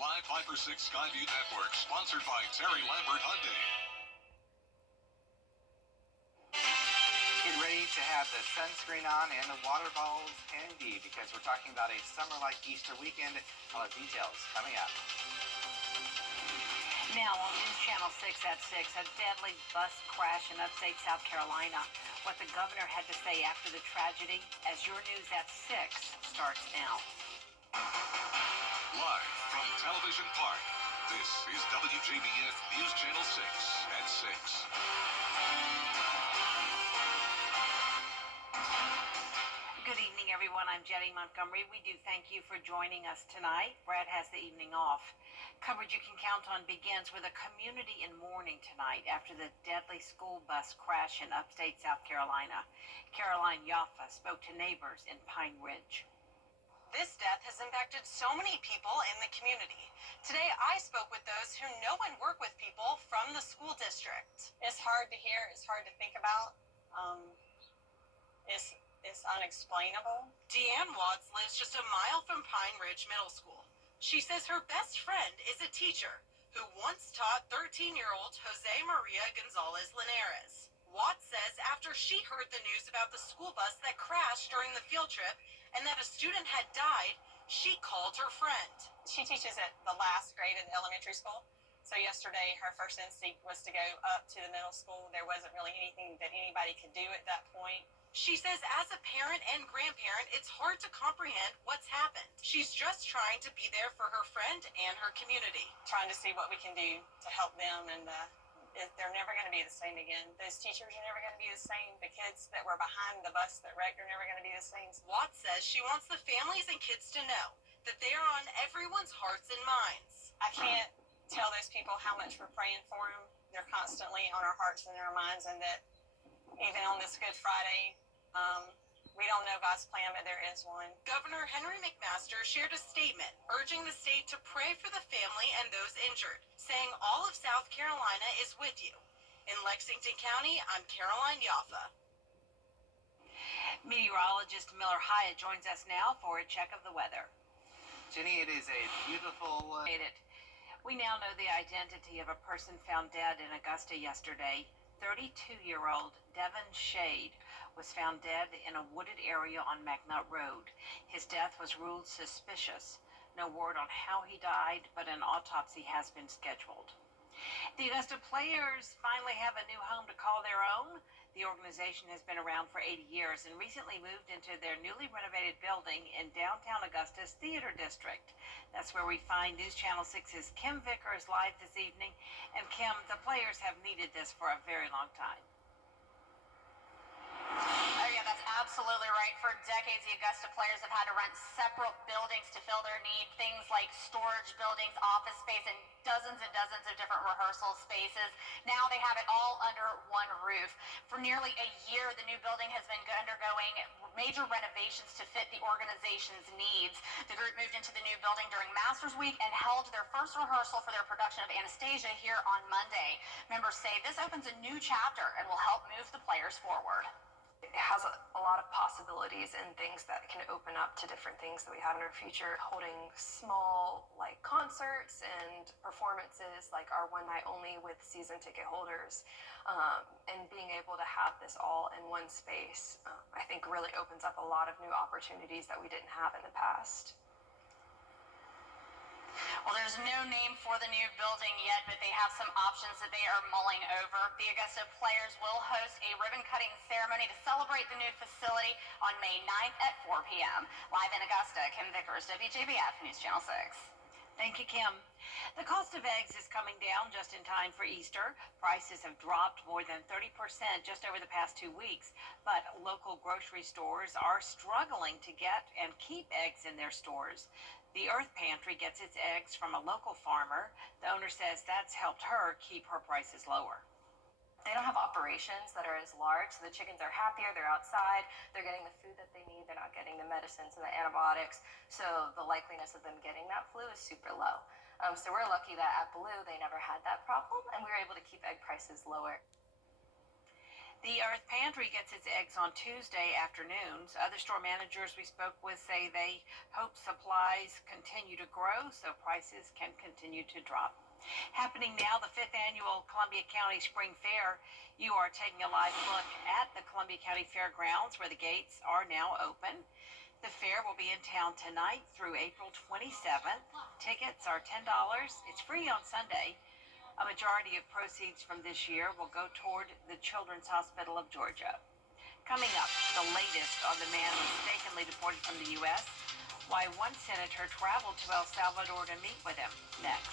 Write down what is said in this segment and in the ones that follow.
Live 5 for 6 Skyview Network, sponsored by Terry Lambert Hyundai. Get ready to have the sunscreen on and the water bottles handy because we're talking about a summer-like Easter weekend. All the details coming up. Now on News Channel 6 at 6, a deadly bus crash in upstate South Carolina. What the governor had to say after the tragedy as your News at 6 starts now. Live from Television Park, this is WJBF News Channel 6 at 6. Good evening, everyone. I'm Jenny Montgomery. We do thank you for joining us tonight. Brad has the evening off. Coverage you can count on begins with a community in mourning tonight after the deadly school bus crash in upstate South Carolina. Caroline Yaffa spoke to neighbors in Pine Ridge. This death has impacted so many people in the community. Today, I spoke with those who know and work with people from the school district. It's hard to hear. It's hard to think about. It's unexplainable. Deanne Watts lives just a mile from Pine Ridge Middle School. She says her best friend is a teacher who once taught 13-year-old Jose Maria Gonzalez Linares. Watts says after she heard the news about the school bus that crashed during the field trip and that a student had died, she called her friend. She teaches at the last grade in elementary school. So yesterday, her first instinct was to go up to the middle school. There wasn't really anything that anybody could do at that point. She says as a parent and grandparent, it's hard to comprehend what's happened. She's just trying to be there for her friend and her community. Trying to see what we can do to help them, and they're never going to be the same again. Those teachers are never going to be the same. The kids that were behind the bus that wrecked are never going to be the same. Watts says she wants the families and kids to know that they are on everyone's hearts and minds. I can't tell those people how much we're praying for them. They're constantly on our hearts and our minds, and that even on this Good Friday, we don't know God's plan, but there is one. Governor Henry McMaster shared a statement urging the state to pray for the family and those injured, saying all of South Carolina is with you. In Lexington County, I'm Caroline Yaffa. Meteorologist Miller Hyatt joins us now for a check of the weather. Jenny, it is a beautiful... We now know the identity of a person found dead in Augusta yesterday. 32-year-old Devin Shade was found dead in a wooded area on McNutt Road. His death was ruled suspicious. No word on how he died, but an autopsy has been scheduled. The Augusta Players finally have a new home to call their own. The organization has been around for 80 years and recently moved into their newly renovated building in downtown Augusta's Theater District. That's where we find News Channel 6's Kim Vickers live this evening. And Kim, the Players have needed this for a very long time. Oh yeah, that's absolutely right. For decades, the Augusta Players have had to rent separate buildings to fill their need. Things like storage buildings, office space, and dozens of different rehearsal spaces. Now they have it all under one roof. For nearly a year, the new building has been undergoing major renovations to fit the organization's needs. The group moved into the new building during Masters Week and held their first rehearsal for their production of Anastasia here on Monday. Members say this opens a new chapter and will help move the Players forward. It has a lot of possibilities and things that can open up to different things that we have in our future. Holding small concerts and performances like our one night only with season ticket holders, and being able to have this all in one space, I think really opens up a lot of new opportunities that we didn't have in the past. Well, there's no name for the new building yet, but they have some options that they are mulling over. The Augusta Players will host a ribbon-cutting ceremony to celebrate the new facility on May 9th at 4 p.m. Live in Augusta, Kim Vickers, WJBF News Channel 6. Thank you, Kim. The cost of eggs is coming down just in time for Easter. Prices have dropped more than 30% just over the past 2 weeks, but local grocery stores are struggling to get and keep eggs in their stores. The Earth Pantry gets its eggs from a local farmer. The owner says that's helped her keep her prices lower. They don't have operations that are as large, so the chickens are happier, they're outside, they're getting the food that they need, they're not getting the medicines and the antibiotics, so the likeliness of them getting that flu is super low. So we're lucky that at Blue they never had that problem, and we were able to keep egg prices lower. The Earth Pantry gets its eggs on Tuesday afternoons. Other store managers we spoke with say they hope supplies continue to grow so prices can continue to drop. Happening now, the 5th annual Columbia County Spring Fair. You are taking a live look at the Columbia County Fairgrounds where the gates are now open. The fair will be in town tonight through April 27th. Tickets are $10. It's free on Sunday. A majority of proceeds from this year will go toward the Children's Hospital of Georgia. Coming up, the latest on the man mistakenly deported from the U.S., why one senator traveled to El Salvador to meet with him. Next.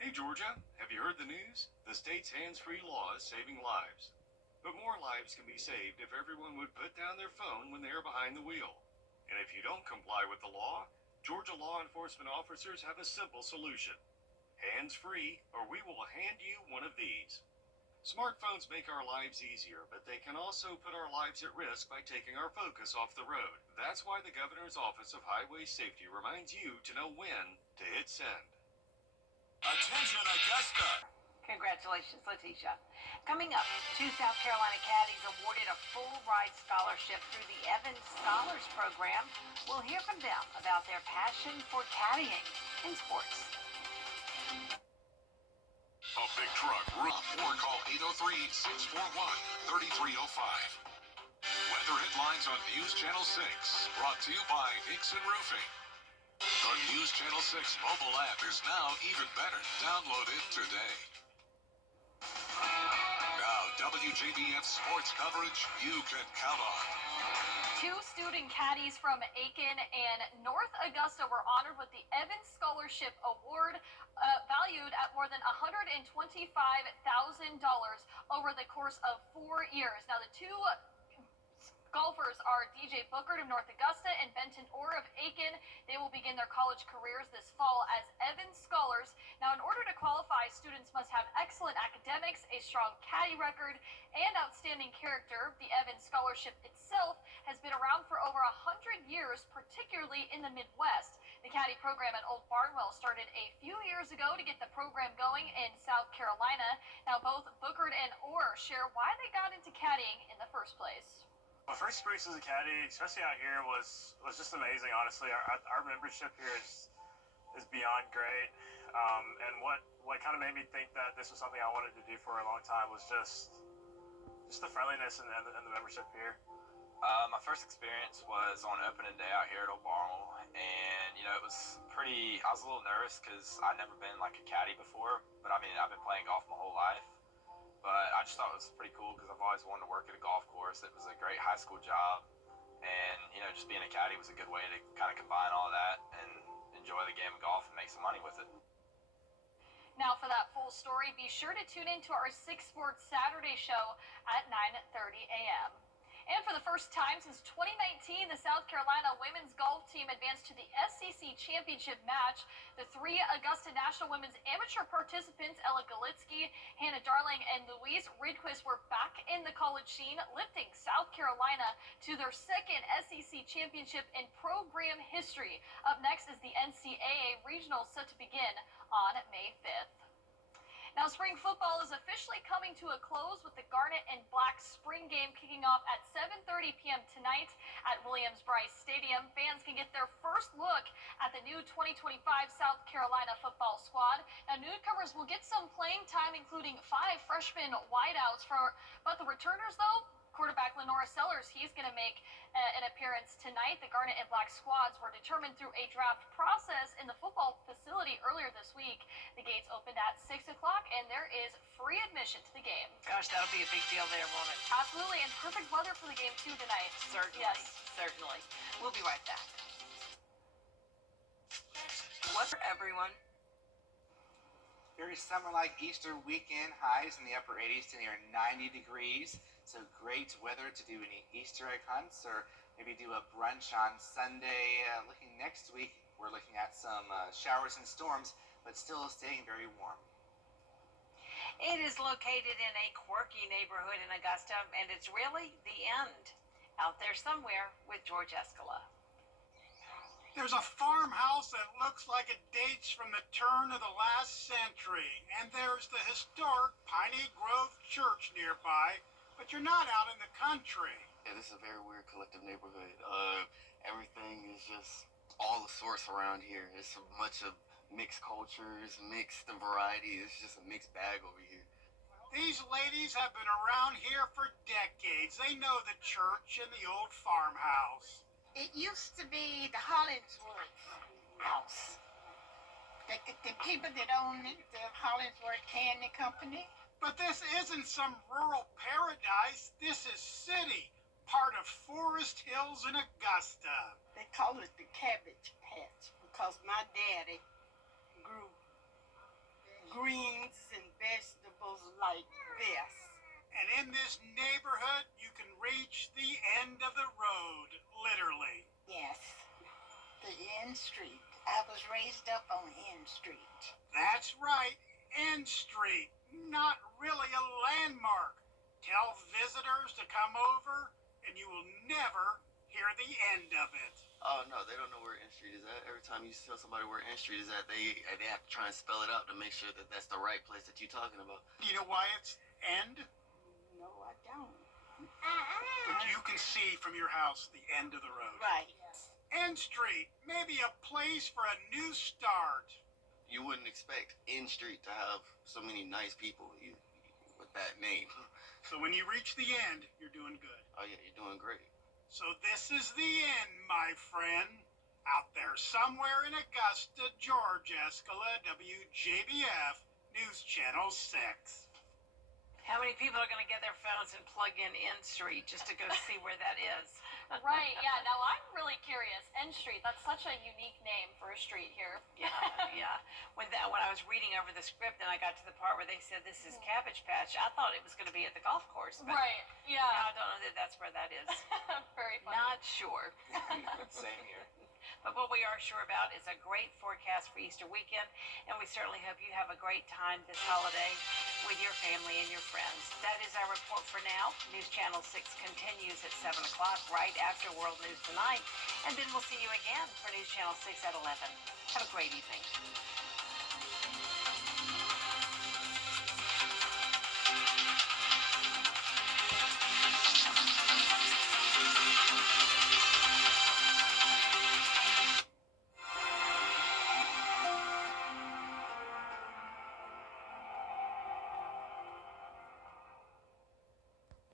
Hey Georgia, have you heard the news? The state's hands-free law is saving lives. But more lives can be saved if everyone would put down their phone when they are behind the wheel. And if you don't comply with the law, Georgia law enforcement officers have a simple solution. Hands-free, or we will hand you one of these. Smartphones make our lives easier, but they can also put our lives at risk by taking our focus off the road. That's why the Governor's Office of Highway Safety reminds you to know when to hit send. Attention, Augusta! Congratulations, Letitia. Coming up, 2 South Carolina caddies awarded a full ride scholarship through the Evans Scholars Program. We'll hear from them about their passion for caddying in sports. A big truck, or call 803-641-3305. Weather headlines on News Channel 6, brought to you by Hickson Roofing. The News Channel 6 mobile app is now even better. Download it today. Now, WJBF sports coverage you can count on. 2 student caddies from Aiken and North Augusta were honored with the Evans Scholarship Award, valued at more than $125,000 over the course of 4 years. Now, the 2 golfers are DJ Bookert of North Augusta and Benton Orr of Aiken. They will begin their college careers this fall as Evans Scholars. Now, in order to qualify, students must have excellent academics, a strong caddy record, and outstanding character. The Evans Scholarship itself has been around for over 100 years, particularly in the Midwest. The caddy program at Old Barnwell started a few years ago to get the program going in South Carolina. Now, both Bookert and Orr share why they got into caddying in the first place. My first experience as a caddy, especially out here, was just amazing. Honestly, our membership here is beyond great. And what kind of made me think that this was something I wanted to do for a long time was just the friendliness and the membership here. My first experience was on opening day out here at Old Barnwell, and it was pretty. I was a little nervous because I'd never been like a caddy before, but I mean I've been playing golf my whole life. But I just thought it was pretty cool because I've always wanted to work at a golf course. It was a great high school job, and just being a caddy was a good way to kind of combine all of that and enjoy the game of golf and make some money with it. Now, for that full story, be sure to tune in to our 6 Sports Saturday show at 9:30 a.m. And for the first time since 2019, the South Carolina women's golf team advanced to the SEC Championship match. The 3 Augusta National Women's Amateur participants, Ella Galitsky, Hannah Darling, and Louise Ridquist, were back in the college scene, lifting South Carolina to their 2nd SEC Championship in program history. Up next is the NCAA Regional set to begin on May 5th. Now, spring football is officially coming to a close with the Garnet and Black spring game kicking off at 7:30 p.m. tonight at Williams-Brice Stadium. Fans can get their first look at the new 2025 South Carolina football squad. Now, newcomers will get some playing time, including 5 freshman wideouts. But the returners, though, quarterback Lenora Sellers, he's going to make an appearance tonight. The Garnet and Black squads were determined through a draft process in the football facility earlier this week. The gates opened at 6 o'clock, and there is free admission to the game. Gosh, that'll be a big deal there, won't it? Absolutely, and perfect weather for the game, too, tonight. Certainly. Yes. Certainly. We'll be right back. What's for everyone? Very summer-like Easter weekend, highs in the upper 80s to near 90 degrees. So great weather to do any Easter egg hunts or maybe do a brunch on Sunday. Looking next week, we're looking at some showers and storms, but still staying very warm. It is located in a quirky neighborhood in Augusta, and it's really the end. Out there somewhere with George Escala. There's a farm farmhouse that looks like it dates from the turn of the last century. And there's the historic Piney Grove Church nearby, but you're not out in the country. Yeah, this is a very weird collective neighborhood. Everything is just all the sorts around here. It's a bunch of mixed cultures, mixed variety. It's just a mixed bag over here. These ladies have been around here for decades. They know the church and the old farmhouse. It used to be the Hollingsworth house. The people that own it, the Hollingsworth Candy Company. But this isn't some rural paradise. This is city, part of Forest Hills in Augusta. They call it the Cabbage Patch because my daddy grew greens and vegetables like this. And in this neighborhood, you can reach the end of the road, literally. Yes, the N Street. I was raised up on N Street. That's right, N Street. Not really a landmark. Tell visitors to come over, and you will never hear the end of it. Oh, no, they don't know where N Street is at. Every time you tell somebody where N Street is at, they have to try and spell it out to make sure that that's the right place that you're talking about. Do you know why it's end? No, I don't. But you can see from your house the end of the road. Right. N Street, maybe a place for a new start. You wouldn't expect N Street to have so many nice people with that name. So when you reach the end, you're doing good. Oh, yeah, you're doing great. So this is the end, my friend. Out there somewhere in Augusta, Georgia, Escala, WJBF, News Channel 6. How many people are going to get their phones and plug in N Street just to go see where that is? Right, yeah. Now I'm really curious. N Street, that's such a unique name for a street here. Yeah. When I was reading over the script and I got to the part where they said this is Cabbage Patch, I thought it was going to be at the golf course. But Right, yeah. now I don't know that that's where that is. Very funny. Not sure. Same here. But what we are sure about is a great forecast for Easter weekend, and we certainly hope you have a great time this holiday with your family and your friends. That is our report for now. News Channel 6 continues at 7 o'clock right after World News Tonight, and then we'll see you again for News Channel 6 at 11. Have a great evening.